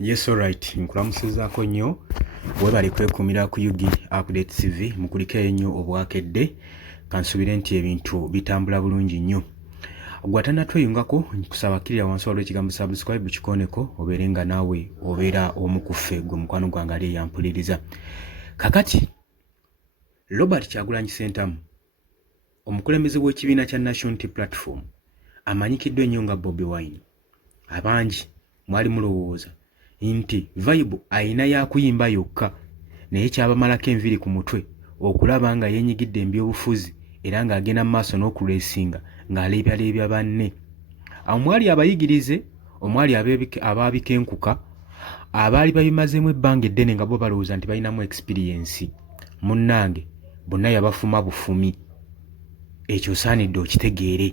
Yes, alright. Nkulamusizaako nnyo webali kwekumira ku UG Update TV mukulika ennyo obwakedde kansubire nti ebintu bitambula bulungi nnyo. Gwatanatweyungako nkusaba kirira wansi waliwo ekigambo subscribe kikoneko obeere nga naawe obeera omu ku ffe gwe mukwano gwange ali eyampuliriza. Kakati Robert Kyagulanyi Ssentamu omukulembeze w'ekibiina kya National Unity Platform amanyikiddwa ennyo nga Bobi Wine. Abangi mwali mulowooza nti vibe ayina ya kuyimba yokka naye kyabamalako enviri ku mutwe okulaba nga yeenyigidde ebyobufuzi era ng'agenda mu maaso n'okuleesinga ng'aleebyaleebya banne. Omwali abayigirize, omwali abaabikenkuka, abaali babimazeemu ebbanga eddene nga bo balowooza nti balinamu experience. Munnange bonna yabafuma bufumi. Ekyo osaanidde okitegeere.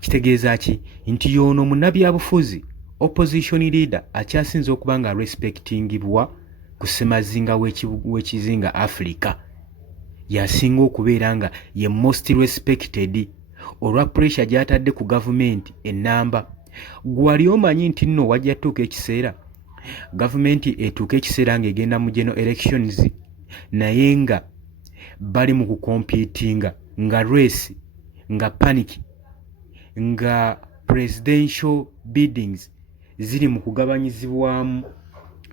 Kitegeeza ki? Nti y'ono munnabyabufuzi opposition leader akyasinze okuba nga respectingibwa ku ssemazinga w'ekizinga Africa. Yasinga okubeera nga ye most respected olwa pressure gy'atadde ku gavumenti ennamba. Gwali omanyi nti nno wajja tuuka ekiseera gavumenti etuuka ekiseera ng'egenda mu general elections naye nga bali mu kukompitinga nga race nga panic nga presidential biddings ziri mu kugabanyizibwamu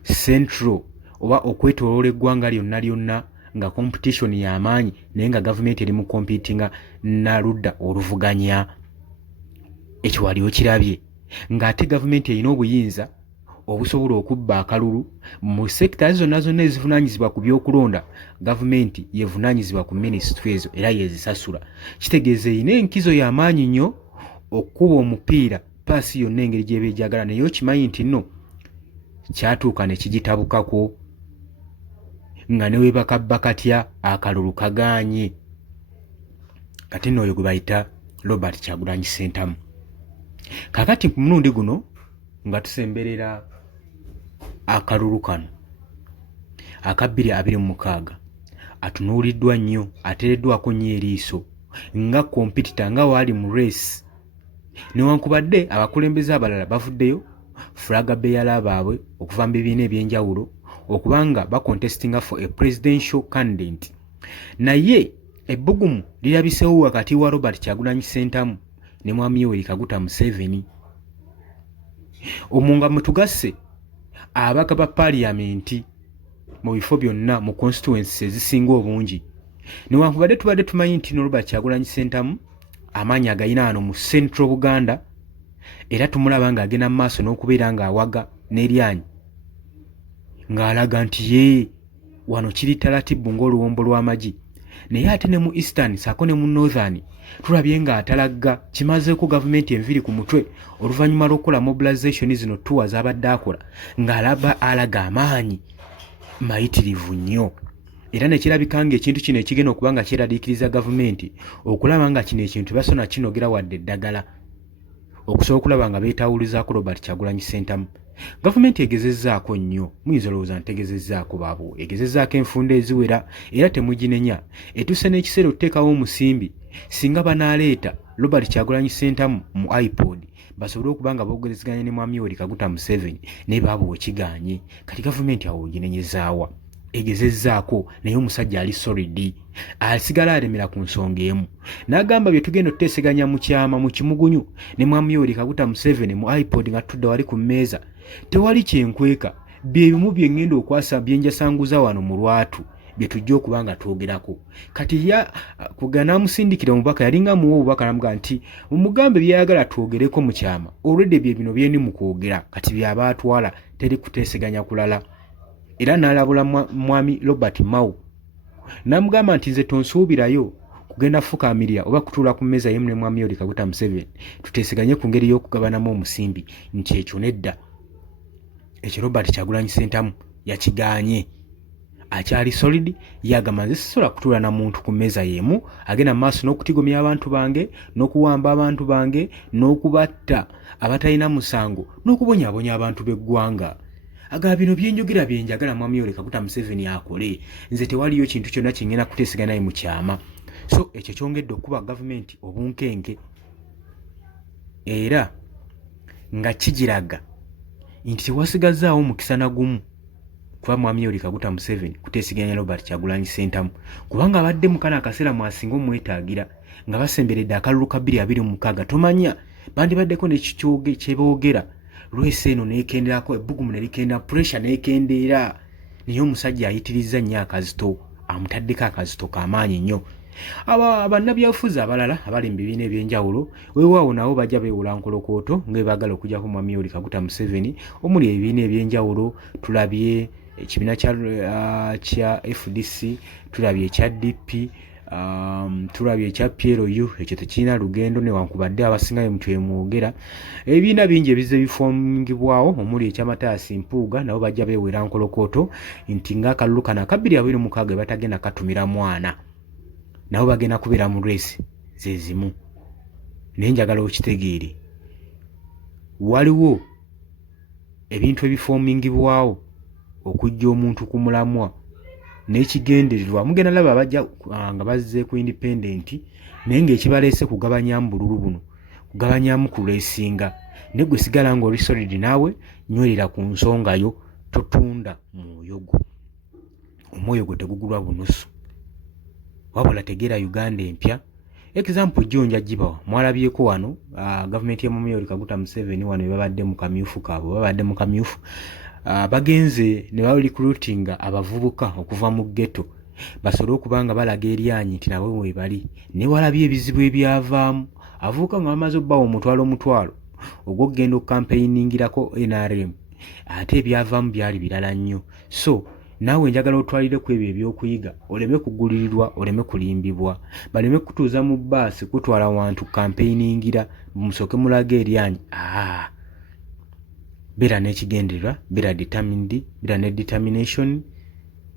central oba okwetooloola eggwanga lyonna lyonna nga competition y'amaanyi naye nga gavumenti eri mu kompitinga na ludda oluvuganya. Ekyo wali okirabye ng'ate gavumenti erina obuyinza obusobola okubba akalulu mu sekita zonna zonna ezivunaanyizibwa ku byokulonda. Gavumenti yevunaanyizibwa ku ministry ezo era yezisasula. Kitegeeza erina enkizo y'amaanyi nnyo okuba omupiira paasi yonna engeri gy'eba egyagala, naye okimanyi nti nno kyatuuka ne kigitabukako nga ne webakabba katya akalulu kagaanye. Kati nno oyo gwe bayita Robert Kyagulanyi Ssentamu. Kakati ku mulundi guno nga tusemberera akalulu kano aka 2026 atunuuliddwa nnyo, ateereddwako nnyo eriiso nga kompitita nga waali mu race. Newankubadde abakulembeze abalala bavuddeyo flaga bearer baabwe okuva mu bibiina ebyenjawulo okubanga bakontestinga for a presidential candidate, naye ebbugumu lirabiseewo wakati wa Robert Kyagulanyi Ssentamu ne mwami Yoweri Kaguta Museveni. Omwo nga mutugasse abaka ba paaliyamenti mu bifo byonna mu constituencies ezisinga obungi. Newankubadde tubadde tumanyi nti Robert Kyagulanyi Ssentamu amaanyi agayina wano mu Central Buganda era tumulaba ng'agenda mu maaso n'okubeera ng'awaga n'eryanyi ng'alaga nti ye wano kiri talatibu ng'oluwombo lw'amagi, naye ate ne mu Eastern saako ne mu Northern tulabye ng'atalagga. Kimazeeko gavumenti enviri ku mutwe oluvannyuma lw'okukola mobilization zino tuwa z'abadde akola alaga amaanyi mayitirivu nnyo. Era ne kirabika ng'ekintu kino ekigenda okuba nga kyeraliikiriza gavumenti okulaba nga kino ekintu basona kinogera wadde eddagala okusobola okulaba nga beetawulizaako Robert Kyagulanyi Ssentamu. Gavumenti egezezzaako nnyo, muyinza olowooza ntegezezzaako baabo, egezezzaako enfunda eziwera era temuginenya. Etuuse n'ekiseera okuteekawo omusimbi singa banaaleeta Robert Kyagulanyi Ssentamu mu iPod basobole okuba nga bogerezeganya ne mwami Yoweri Kaguta Museveni naye baabo wekigaanye. Kati gavumenti awo oginenyezaawa? Egezezzaako naye omusajja ali solid, asigala alemera ku nsonga emu. N'agamba bye tugenda otuteeseganya mu kyama mu kimugunyu ne mwami Yoweri Kaguta Museveni mu iPod nga tutudde wali ku mmeeza tewali kyenkweka, bye bimu bye ngenda okwasa byenjasanguza wano mu lwatu bye tujja okuba nga twogerako. Kati kugana amusindikira omubaka yalinga muwa obubaka namuga nti mumugambe byayagala twogereko mu kyama already bye bino byendi mu kwogera kati byaba atwala teri kuteeseganya kulala. Era n'alabula mwami Robert Mao n'amugamba nti nze tonsuubirayo kugenda fukaamirira oba kutuula ku mmeeza yemu ne mwami Yoweri Kaguta Museveni tuteeseganye ku ngeri y'okugabanamu omusimbi. Nti ekyo nedda, ekyo Robert Kyagulanyi Ssentamu yakigaanye. Akyali solid, yagamba nze sisobola kutuula na muntu ku mmeeza yemu agenda mu maaso n'okutigomya abantu bange n'okuwamba abantu bange n'okubatta abatalina musango n'okubonyaabonya abantu b'eggwanga. Agaba bino byenjogera byenjagala mwami Yoweri Kaguta Museveni akole, nze tewaliyo kintu kyonna kye ngenda kuteeseganya naye mu kyama. So ekyo kyongedde okuba gavumenti obunkenke era nga kigiraga nti tewasigazaawo mukisa na gumu kuba mwami Yoweri Kaguta Museveni kuteesiganya Robert Kyagulanyi Ssentamu kubanga abadde mu kano akaseera mwasinga omwetaagira nga basemberedde akalulu ka 2026 tomanya bandibaddeko n'ekikyoge kyeboogera lwesi eno neekenderako ebbugumu ne likenda pressure neekendeera naye omusajja ayitiriza nnyo akazito amutaddeko akazito k'amaanyi nnyo. Bannabyabufuzi abalala abali mu bibiina ebyenjawulo weewaawo nabo bajja beewola nkolokooto nga baagala okujjako mwami Yoweri Kaguta Museveni omuli ebibiina ebyenjawulo. Tulabye ekibiina kya FDC, tulabye ekya DP, tulabye ekya PLU, ekyo tekirina lugendo newankubadde abasingayo mutwe mwogera. Ebibiina bingi ebizze bifungibwawo omuli ekya Mataasi Mpuuga nabo bajja beewera nkolokooto nti ng'akalulu kano aka 2026 batagenda katumira mwana nabo bagenda kubeera mu resi ze zimu. Naye njagala okitegeere waliwo ebintu ebifoomingibwawo okujja omuntu ku mulamwa n'ekigendererwa. Mugenda laba abajja nga bazze ku independent naye ng'ekibaleese kugabanyamu bululu buno kugabanyamu ku lwesinga ne gwe sigala ng'oli solid naawe nywerera ku nsonga yo totunda mwoyo gwo. Omwoyo gwo tegugulwa bunusu wabula tegeera Uganda empya. Example gyo nja gibawa mwalabyeko wano gavumenti ya mwami Yoweri Kaguta Museveni wano babadde mu kamyufu kaabwe babadde mu kamyufu bagenze ne ba recruitinga abavubuka okuva mu ghetto basobole okubanga balaga eryanyi nti nabo we bali ne walabye ebizibu ebyavaamu avubuka nga bamaze obbawo omutwalo ogw'okugenda okukampeyiningirako NRM ate ebyavaamu byali birala nnyo. So naawe njagala otwalire ku ebyo ebyokuyiga oleme kugulirirwa oleme kulimbibwa baleme kutuuza mu bbaasi kutwala wantu kampeyiningirira musooke mulaga eryanyi. Beera n'ekigendererwa, beera determined, beera ne determination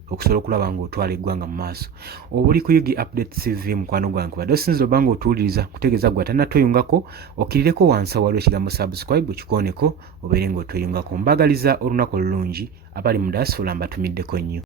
okusobola okulaba ng'otwala eggwanga mu maaso. Oba oli ku Yugi Update TV mukwano gwange badde osinza obanga otuwuliriza kutegeeza gwe atannatweyungako okkirireko wansi waliwo ekigambo subscribe okikooneko obeere ng'otweyungako. Mbagaliza olunaku olulungi abali mu diaspora mbatumiddeko nnyo.